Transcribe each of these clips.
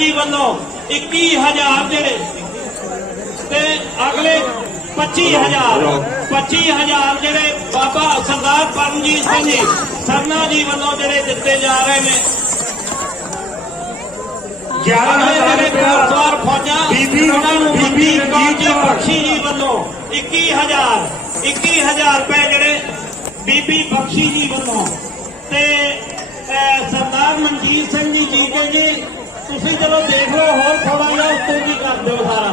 ਜੀ ਵੱਲੋਂ 21000 ਜਿਹੜੇ ਤੇ ਅਗਲੇ 25000 25000 ਜਿਹੜੇ ਬਾਬਾ ਸਰਦਾਰ ਪਰਮਜੀਤ ਸਿੰਘ ਜੀ ਸਰਨਾ ਜੀ ਵੱਲੋਂ ਜਿਹੜੇ ਦਿੱਤੇ ਜਾ ਰਹੇ ਨੇ। 11000 ਜਿਹੜੇ ਰੁਪਇਆ ਗੁਰਦੁਆਰ ਫੌਜਾਂ ਬੀਬੀ- ਉਹਨਾਂ ਨੂੰ ਬੀਬੀ ਜੀ। ਬਖਸ਼ੀ ਜੀ ਵੱਲੋਂ 21000 21000 ਰੁਪਏ ਜਿਹੜੇ ਬੀਬੀ ਬਖਸ਼ੀ ਜੀ ਵੱਲੋਂ। ਤੇ ਸਰਦਾਰ ਮਨਜੀਤ ਸਿੰਘ ਜੀ ਜੀ ਕੇ ਜੀ? ਤੁਸੀਂ ਚਲੋ ਦੇਖ ਲਓ ਹੋਰ ਥੋੜਾ ਜਿਹਾ ਉੱਤੋਂ ਕੀ ਕਰ ਦਿਓ ਸਾਰਾ।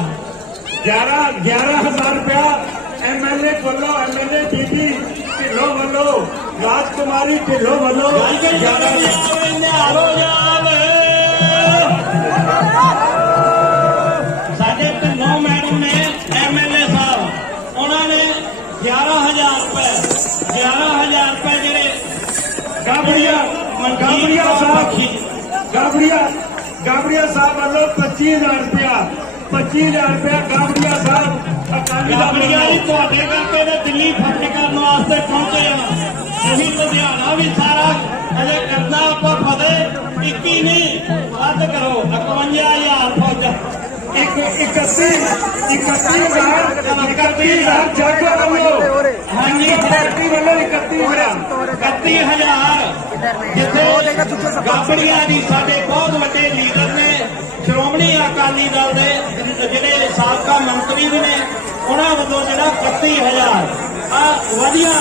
11 11000 ਰੁਪਇਆ ਐਮਐਲਏ ਵੱਲੋਂ ਐਮਐਲਏ ਬੀਬੀ ਢਿੱਲੋਂ ਵੱਲੋਂ ਰਾਜਕੁਮਾਰੀ ਢਿੱਲੋਂ ਵੱਲੋਂ ਗੱਲ ਕਰੀ 11 ਨਿਹਾਲੋ ਜਾਵੇ ਸਾਡੇ ਢਿੱਲੋਂ ਮੈਡਮ ਨੇ ਐਮਐਲਏ ਸਾਹਿਬ ਉਹਨਾਂ ਨੇ 11000 ਰੁਪਏ 11000 ਰੁਪਏ ਜਿਹੜੇ ਗਾਬੜੀਆ ਗਾਬੜੀਆ ਸਾਹਿਬ ਗਾਬੜੀਆ ਗਾਬੜੀਆ ਸਾਹਿਬ ਵੱਲੋਂ 25000 ਰੁਪਇਆ 25000 ਰੁਪਇਆ ਗਾਬੜੀਆ ਸਾਹਿਬ ਅਕਾਲੀ ਦਲ ਗਾਬੜੀਆ ਜੀ ਵੱਲੋਂ ਤੁਹਾਡੇ ਕਰਕੇ ਤੇ ਦਿੱਲੀ ਫਤਿਹ ਕਰਨ ਵਾਸਤੇ ਪਹੁੰਚੇ ਆ। ਤੁਸੀਂ ਲੁਧਿਆਣਾ ਵੀ ਸਾਰਾ ਅਜੇ ਕਰਨਾ ਆਪਾਂ ਫਤਿਹ 21 ਨਹੀਂ ਵੱਧ ਕਰੋ 51000 ਫੌਜਾਂ। ਇੱਕ 31 31000 31000 ਜਾਗੋ ਵੱਲੋਂ ਹਾਂਜੀ। ਪਾਰਟੀ ਵੱਲੋਂ 31000 31000 ਜਿੱਥੇ ਗਾਬੜੀਆਂ ਦੀ ਸਾਡੇ ਬਹੁਤ ਵੱਡੇ ਲੀਡਰ ਨੇ ਸਾਬਕਾ ਮੰਤਰੀ ਵੀ ਨੇ, ਉਹਨਾਂ ਵੱਲੋਂ ਜਿਹੜਾ 31000 ਆ ਵਧੀਆ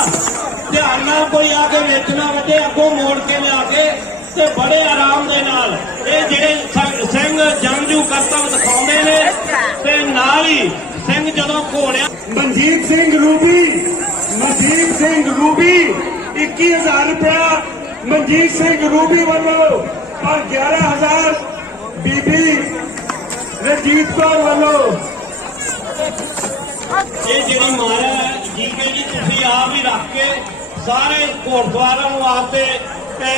ਧਿਆਨ ਨਾਲ ਕੋਈ ਆ ਕੇ ਵੇਚਣਾ ਨਾ ਅੱਗੋਂ ਮੋੜ ਕੇ ਲਿਆ ਕੇ ਤੇ ਬੜੇ ਆਰਾਮ ਦੇ ਨਾਲ ਇਹ ਜਿਹੜੇ ਸਿੰਘ ਜੰਗਜੂ ਕਰਤਵ ਦਿਖਾਉਂਦੇ ਨੇ ਤੇ ਨਾਲ ਹੀ ਸਿੰਘ ਜਦੋਂ ਘੋੜਿਆ ਮਨਜੀਤ ਸਿੰਘ ਰੂਬੀ, ਮਨਜੀਤ ਸਿੰਘ ਰੂਬੀ 21000 ਰੁਪਇਆ ਮਨਜੀਤ ਸਿੰਘ ਰੂਬੀ ਵੱਲੋਂ ਔਰ 11000 ਬੀਬੀ ਰਜੀਤ ਕੌਰ ਵੱਲੋਂ। ਇਹ ਜਿਹੜੀ ਮਾਇਆ ਹੈ ਜੀਕੇ ਜੀ ਤੁਸੀਂ ਆਪ ਹੀ ਰੱਖ ਕੇ ਸਾਰੇ ਘੋੜਸਵਾਰਾਂ ਨੂੰ ਆਪੇ ਤੇ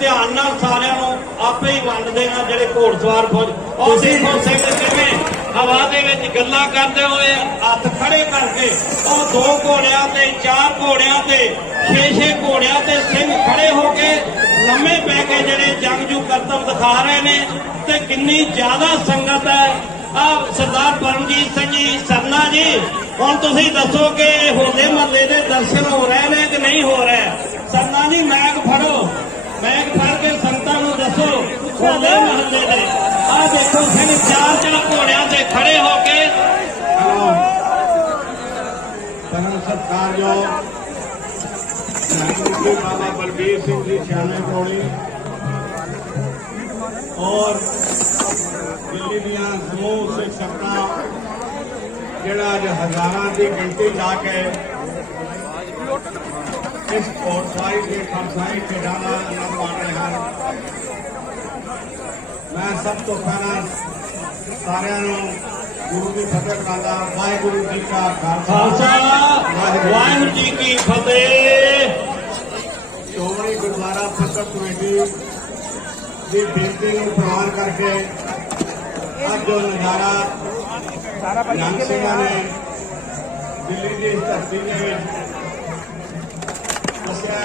ਧਿਆਨ ਨਾਲ ਸਾਰਿਆਂ ਨੂੰ ਆਪੇ ਹੀ ਵੰਡ ਦੇਣਾ ਜਿਹੜੇ ਘੋੜਸਵਾਰ ਫੌਜ ਉਹ ਤੁਸੀਂ- ਦੇਖੋ ਸਿੰਘ ਕਿਵੇਂ ਹਵਾ ਦੇ ਵਿੱਚ ਗੱਲਾਂ ਕਰਦੇ ਹੋਏ ਹੱਥ ਖੜੇ ਕਰਕੇ ਉਹ ਦੋ ਘੋੜਿਆਂ ਤੇ ਚਾਰ ਘੋੜਿਆਂ ਤੇ ਛੇ ਛੇ ਘੋੜਿਆਂ ਤੇ ਸਿੰਘ ਖੜੇ ਹੋ ਕੇ ਲੰਮੇ ਪੈ ਕੇ ਜਿਹੜੇ ਜੰਗਜੂ ਕਰਤੱਵ ਦਿਖਾ ਰਹੇ ਨੇ ਤੇ ਕਿੰਨੀ ਜ਼ਿਆਦਾ ਸੰਗਤ ਹੈ ਸਰਦਾਰ ਪਰਮਜੀਤ ਸਿੰਘ ਜੀ, ਸਰਨਾ ਜੀ, ਹੁਣ ਤੁਸੀਂ ਦੱਸੋ ਕਿ ਹੋਲੇ ਮਹੱਲੇ ਦੇ ਦਰਸ਼ਨ ਹੋ ਰਹੇ ਨੇ ਕਿ ਨਹੀਂ ਹੋ ਰਹੇ? ਸਰਨਾ ਜੀ, ਮੈਗ ਫੜੋ। ਮੈਗ ਫੜ ਕੇ ਸੰਤਾਂ ਨੂੰ ਦੱਸੋ ਹੋਲੇ ਮਹੱਲੇ ਦੇ। ਆ ਦੇਖੋ ਫਿਰ ਚਾਰ ਚਾਰ ਘੋੜਿਆਂ ਤੇ ਖੜੇ ਹੋ ਕੇ ਪਰਮ ਸਰਕਾਰ ਜੋ ਬਾਬਾ ਬਲਬੀਰ ਸਿੰਘ ਜੀ, ਸਿਆਣੇ ਕੋਲੇ। ਔਰ ਦਿੱਲੀ ਦੀਆਂ ਸਮੂਹ ਸੰਗਤਾਂ ਜਿਹੜਾ ਅੱਜ ਹਜ਼ਾਰਾਂ ਦੀ ਗਿਣਤੀ ਲਾ ਕੇ ਇਸ ਕੋਟਸਾਈ ਦੇ ਖਰਸਾਈ ਦਾ ਆਨੰਦ ਮਾਣ ਰਹੇ ਮੈਂ ਸਭ ਤੋਂ ਪਹਿਲਾਂ ਸਾਰਿਆਂ ਨੂੰ ਗੁਰੂ ਦੀ ਫਤਿਹ ਬੁਲਾਉਂਦਾ ਵਾਹਿਗੁਰੂ ਜੀ ਕਾ ਖਾਲਸਾ। ਖਾਲਸਾ। ਵਾਹਿਗੁਰੂ ਜੀ ਕੀ ਫਤਿਹ। ਸ਼੍ਰੋਮਣੀ ਗੁਰਦੁਆਰਾ ਪ੍ਰਬੰਧਕ ਕਮੇਟੀ ਦੀ ਬੇਨਤੀ ਨੂੰ ਪ੍ਰਵਾਨ ਕਰਕੇ ਅੱਜ ਜੋ ਨਜ਼ਾਰਾ ਨੰਗ ਸਿੰਘਾਂ ਨੇ ਦਿੱਲੀ ਦੀ ਇਸ ਧਰਤੀ ਦੇ ਦੱਸਿਆ